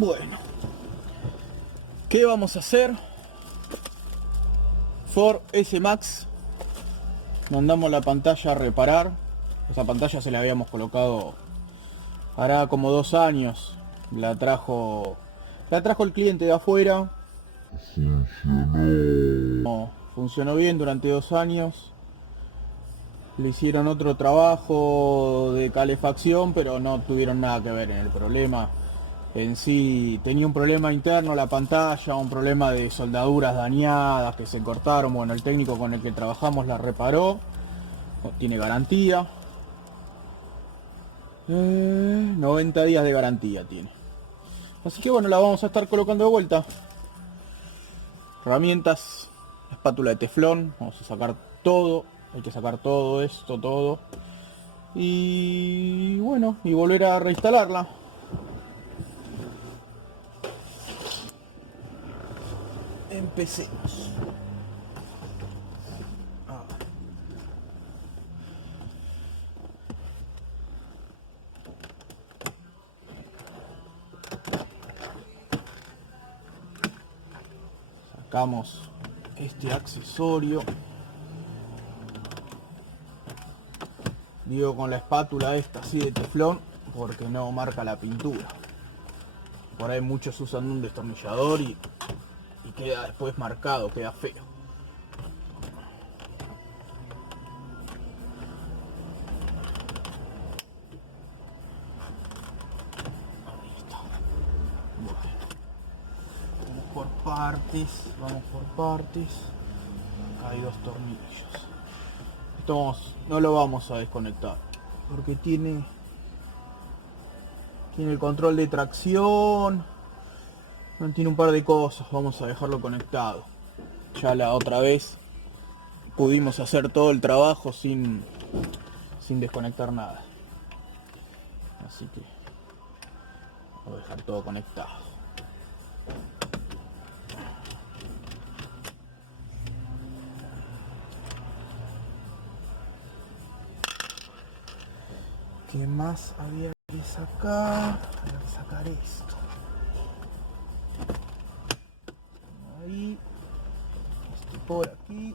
Bueno, ¿qué vamos a hacer? Ford S-Max. Mandamos la pantalla a reparar. Esa pantalla se la habíamos colocado hará como 2 años. La trajo el cliente de afuera. Funcionó bien durante 2 años. Le hicieron otro trabajo de calefacción, pero no tuvieron nada que ver en el problema. En sí tenía un problema interno la pantalla, un problema de soldaduras dañadas que se cortaron. Bueno, el técnico con el que trabajamos la reparó. Tiene garantía. 90 días de garantía tiene. Así que bueno, la vamos a estar colocando de vuelta. Herramientas, espátula de teflón. Vamos a sacar todo. Hay que sacar todo esto, todo. Y bueno, y volver a reinstalarla. Empecemos. Sacamos este accesorio. Digo con la espátula esta así de teflón porque no marca la pintura. Por ahí muchos usan un destornillador y queda después marcado, queda feo. Ahí está. Bueno. Vamos por partes. Acá hay 2 tornillos. Esto no lo vamos a desconectar porque tiene el control de tracción, tiene un par de cosas. Vamos a dejarlo conectado. Ya la otra vez pudimos hacer todo el trabajo sin desconectar nada, así que voy a dejar todo conectado. ¿Qué más había que sacar? Había que sacar esto. Ahí. Esto por aquí.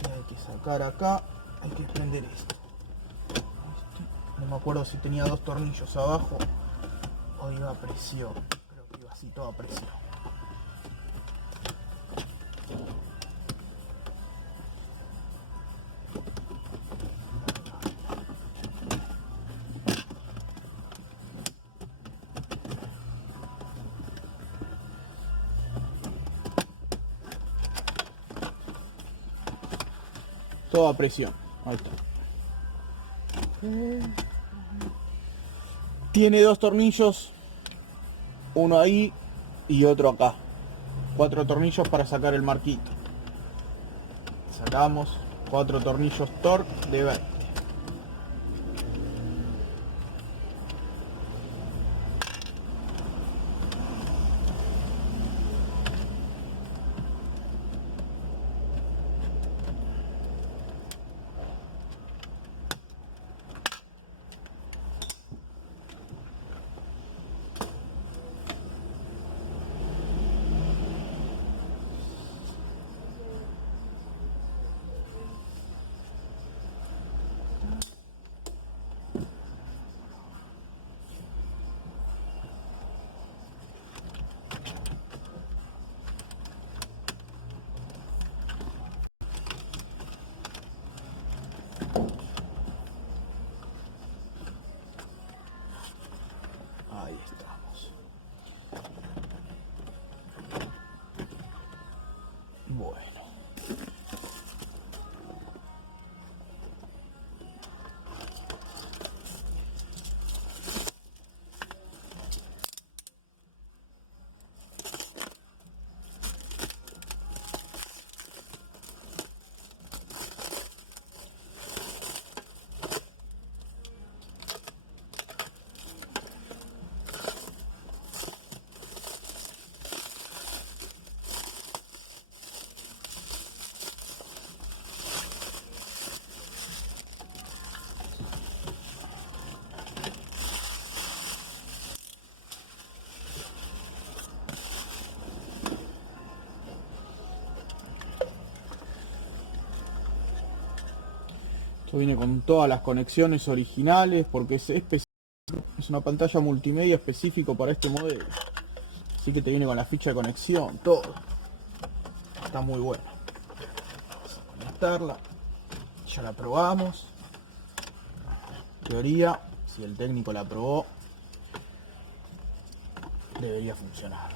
Y hay que sacar acá. Hay que prender esto. No me acuerdo si tenía 2 tornillos abajo o iba a presión. Creo que iba así todo a presión. Todo a presión. Ahí está. Tiene 2 tornillos, uno ahí y otro acá. 4 tornillos para sacar el marquito. Sacamos 4 tornillos Torx de 20. Ahí estamos. Bueno. Esto viene con todas las conexiones originales porque es una pantalla multimedia específico para este modelo. Así que te viene con la ficha de conexión, todo. Está muy bueno. Vamos a conectarla. Ya la probamos. En teoría, si el técnico la probó, debería funcionar.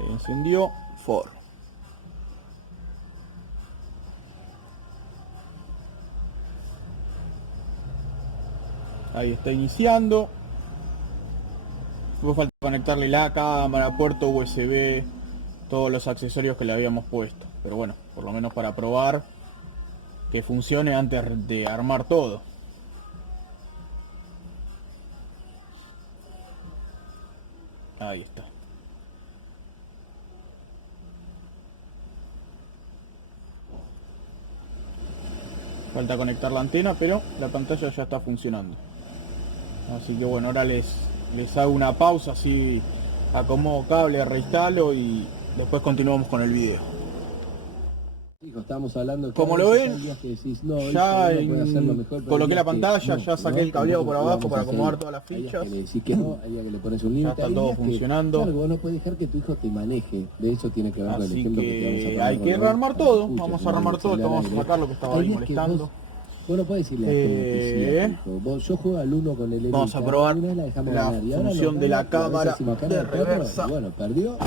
Ahí encendió Ford. Ahí está iniciando. Luego falta conectarle la cámara, puerto USB, todos los accesorios que le habíamos puesto. Pero bueno, por lo menos para probar que funcione antes de armar todo. Ahí está. Falta conectar la antena, pero la pantalla ya está funcionando. Así que bueno, ahora les hago una pausa, así acomodo cable, reinstalo y después continuamos con el video. Estamos hablando como lo ven, decís, no, ya mejor, coloqué la pantalla, ya saqué el cableado por abajo para acomodar todas las fichas. Que no, hay que le pones un ya está todo funcionando. Claro, vos no puedes dejar que tu hijo te maneje. De eso tiene que ver con el Así ejemplo que que te vamos a hay que rearmar todo. Vamos a rearmar todo, vamos a sacar lo que estaba ahí molestando. Vos no podés decirle yo juego al 1 con el vamos a probar la función de la cámara de reversa. Bueno, perdió.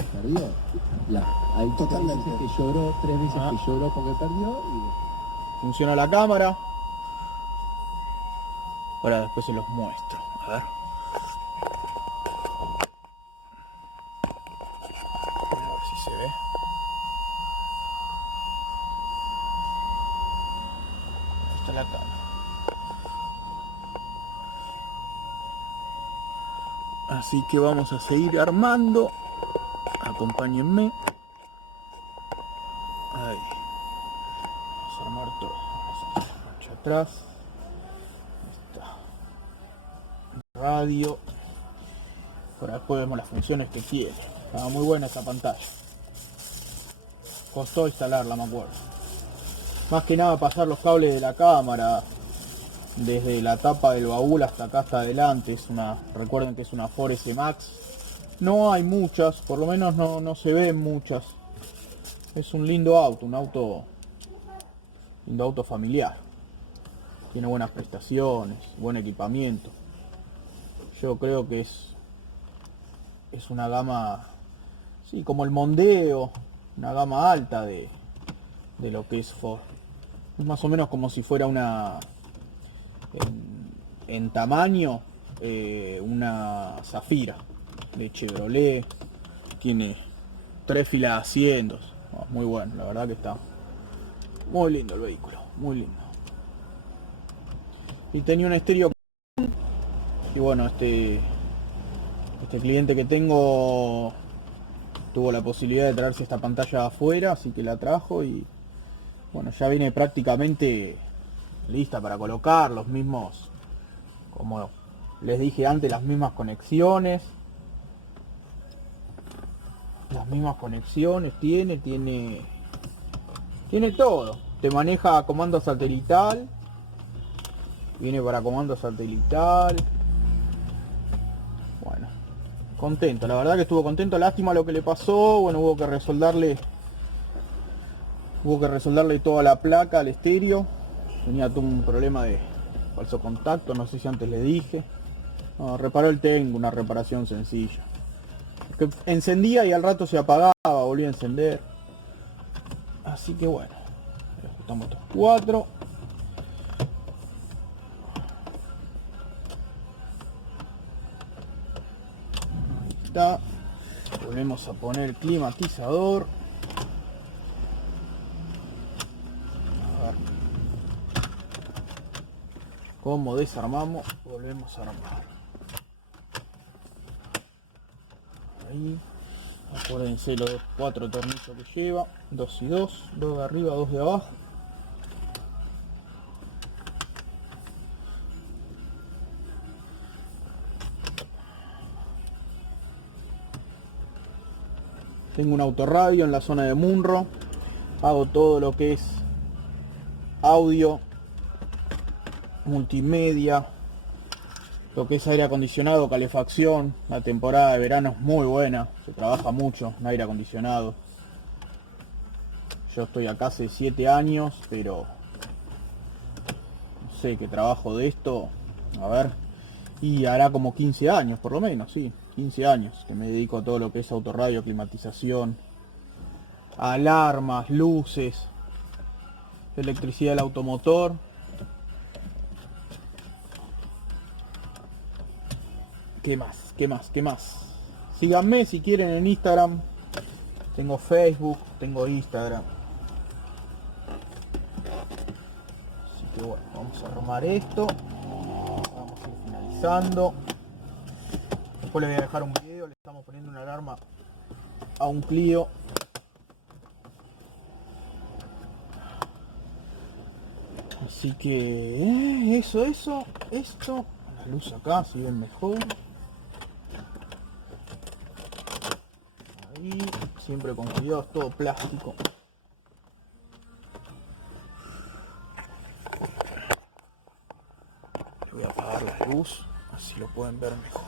Hay totalmente que lloró, 3 veces que lloró porque perdió. Funciona la cámara. Ahora después se los muestro. A ver. A ver si se ve. Ahí está la cámara. Así que vamos a seguir armando. Acompáñenme. Ahí. Vamos a armar todo. Vamos a hacer marcha atrás. Ahí está. Radio. Por después vemos las funciones que tiene. Estaba muy buena esta pantalla. Costó instalarla, me acuerdo. Más que nada pasar los cables de la cámara desde la tapa del baúl hasta acá hasta adelante. Recuerden que es una Ford S Max. No hay muchas, por lo menos no se ven muchas. Es un lindo auto, lindo auto familiar. Tiene buenas prestaciones, buen equipamiento. Yo creo que es una gama, sí, como el Mondeo, una gama alta de lo que es Ford. Es más o menos como si fuera en tamaño, una Zafira de Chevrolet. Tiene 3 filas de asientos. Muy bueno, la verdad que está muy lindo el vehículo, muy lindo. Y tenía un estéreo. Y bueno, este cliente que tengo tuvo la posibilidad de traerse esta pantalla afuera, así que la trajo y bueno, ya viene prácticamente lista para colocar los mismos, como les dije antes, las mismas conexiones. Tiene todo. Te maneja comando satelital. Viene para comando satelital. Bueno, contento, la verdad que estuvo contento. Lástima lo que le pasó. Bueno, hubo que resoldarle toda la placa al estéreo. Tenía todo un problema de falso contacto, no sé si antes le dije. No, reparó el técnico, una reparación sencilla. Que encendía y al rato se apagaba, volvía a encender. Así que bueno, ajustamos estos 4. Ahí está. Volvemos a poner el climatizador. A ver cómo desarmamos. Volvemos a armar. Ahí. Acuérdense los 4 tornillos que lleva, 2 y 2, 2 de arriba, 2 de abajo. Tengo un autorradio en la zona de Munro. Hago todo lo que es audio, multimedia, lo que es aire acondicionado, calefacción. La temporada de verano es muy buena, se trabaja mucho en aire acondicionado. Yo estoy acá hace 7 años, pero no sé, que trabajo de esto, a ver, y hará como 15 años por lo menos, sí, 15 años que me dedico a todo lo que es autorradio, climatización, alarmas, luces, electricidad del automotor. ¿Qué más? ¿Qué más? ¿Qué más? Síganme si quieren en Instagram. Tengo Facebook, tengo Instagram. Así que bueno, vamos a armar esto. Vamos a ir finalizando. Después les voy a dejar un video. Le estamos poniendo una alarma a un Clio. Así que eso, esto. La luz acá, si ven mejor. Ahí, siempre con cuidado, es todo plástico. Voy a apagar la luz, así lo pueden ver mejor.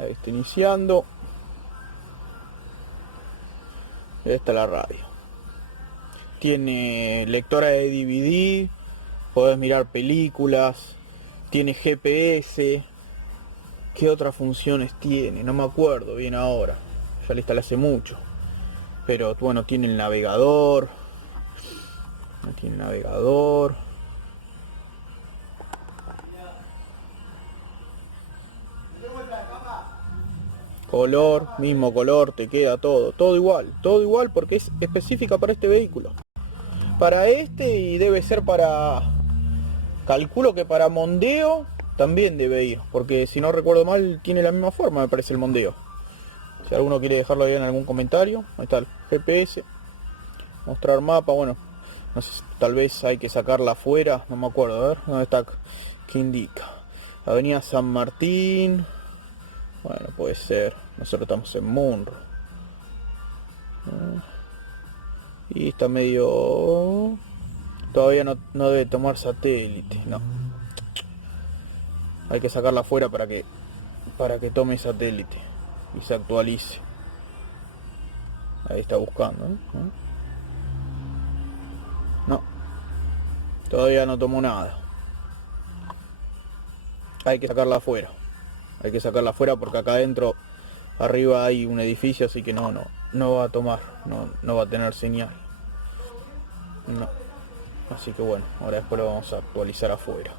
Ahí está iniciando. Ahí está la radio. Tiene lectora de DVD, podés mirar películas, tiene GPS. ¿Qué otras funciones tiene? No me acuerdo bien ahora. Ya la instalé hace mucho. Pero bueno, tiene el navegador. Tiene el navegador. Color, mismo color, te queda todo igual porque es específica para este vehículo. Para este y debe ser para, calculo que para Mondeo también debe ir, porque si no recuerdo mal tiene la misma forma, me parece, el Mondeo. Si alguno quiere dejarlo ahí en algún comentario, ahí está el GPS, mostrar mapa, bueno, no sé, tal vez hay que sacarla afuera, no me acuerdo, a ver, ¿dónde está? ¿Qué indica? Avenida San Martín. Bueno, puede ser. Nosotros estamos en Munro. Y está medio... Todavía no debe tomar satélite. No. Hay que sacarla afuera para que tome satélite y se actualice. Ahí está buscando, ¿eh? No. Todavía no tomó nada. Hay que sacarla afuera. Hay que sacarla afuera porque acá adentro, arriba hay un edificio, así que no va a tomar, no va a tener señal. No. Así que bueno, ahora después lo vamos a actualizar afuera.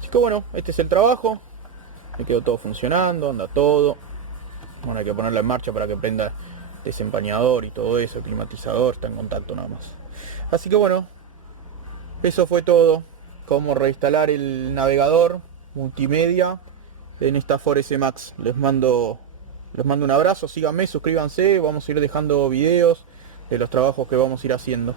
Así que bueno, este es el trabajo. Me quedó todo funcionando, anda todo. Bueno, hay que ponerlo en marcha para que prenda desempañador y todo eso, el climatizador, está en contacto nada más. Así que bueno, eso fue todo. Cómo reinstalar el navegador multimedia en esta Ford S Max. Les mando un abrazo, síganme, suscríbanse, vamos a ir dejando videos de los trabajos que vamos a ir haciendo.